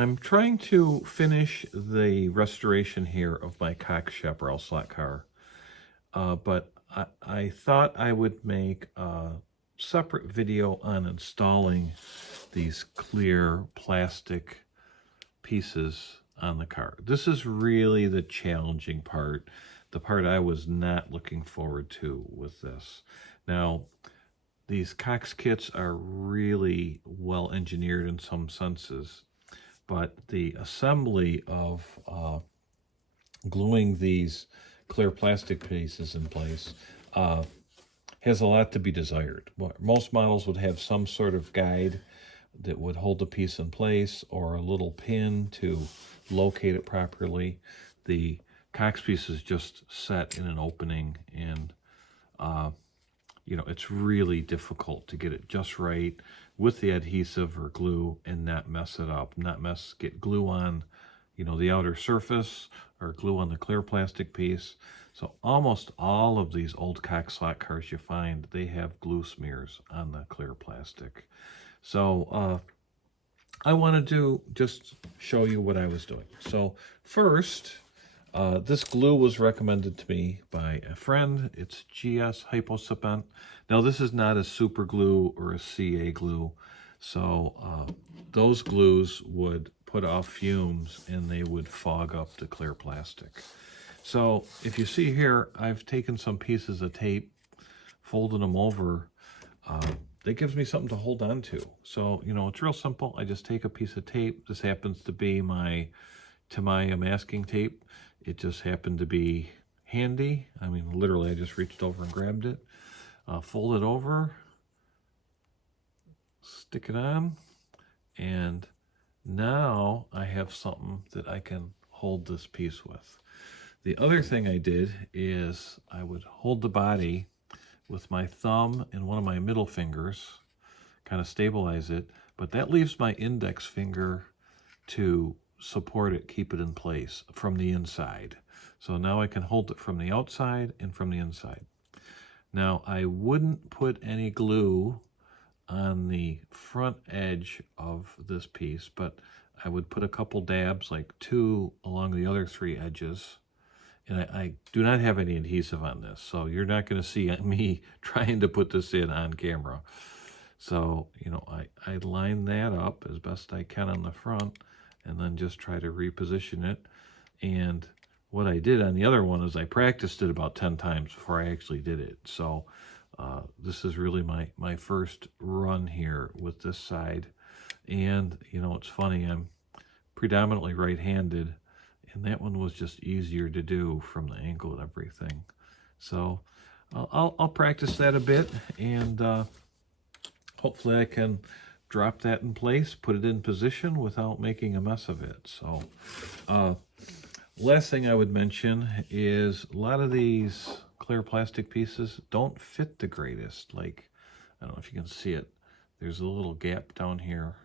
I'm trying to finish the restoration here of my Cox Chaparral slot car, but I thought I would make a separate video on installing these clear plastic pieces on the car. This is really the challenging part, the part I was not looking forward to with this. Now, these Cox kits are really well engineered in some senses, but the assembly of gluing these clear plastic pieces in place has a lot to be desired. Most models would have some sort of guide that would hold the piece in place or a little pin to locate it properly. The Cox piece is just set in an opening, and you know, it's really difficult to get it just right with the adhesive or glue and not mess it up, get glue on, you know, the outer surface or glue on the clear plastic piece. So almost all of these old Cox slot cars you find, they have glue smears on the clear plastic. So I wanted to just show you what I was doing. So first, this glue was recommended to me by a friend. It's GS Hyposipent. Now, this is not a super glue or a CA glue. So those glues would put off fumes and they would fog up the clear plastic. So if you see here, I've taken some pieces of tape, folded them over. That gives me something to hold on to. So, you know, it's real simple. I just take a piece of tape. This happens to be my Tamiya masking tape. It just happened to be handy. I mean, literally, I just reached over and grabbed it. Fold it over, stick it on, and now I have something that I can hold this piece with. The other thing I did is I would hold the body with my thumb and one of my middle fingers, kind of stabilize it, but that leaves my index finger to support it, keep it in place from the inside. So now I can hold it from the outside and from the inside. Now, I wouldn't put any glue on the front edge of this piece, but I would put a couple dabs, like 2 along the other 3 edges. And I do not have any adhesive on this, so you're not going to see me trying to put this in on camera. So, you know, I line that up as best I can on the front and then just try to reposition it. And what I did on the other one is I practiced it about 10 times before I actually did it. So this is really my first run here with this side. And, you know, it's funny, I'm predominantly right-handed, and that one was just easier to do from the angle and everything. So I'll practice that a bit, and hopefully I can drop that in place, put it in position without making a mess of it. So last thing I would mention is a lot of these clear plastic pieces don't fit the greatest. Like, I don't know if you can see it. There's a little gap down here.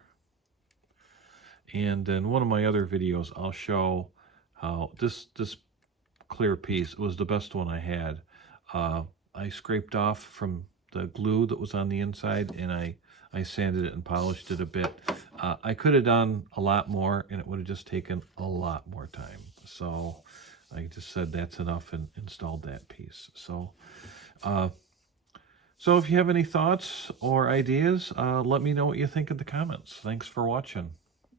And in one of my other videos, I'll show how this clear piece was the best one I had. I scraped off from the glue that was on the inside, and I sanded it and polished it a bit. I could have done a lot more, and it would have just taken a lot more time. So I just said that's enough and installed that piece. So if you have any thoughts or ideas, let me know what you think in the comments. Thanks for watching.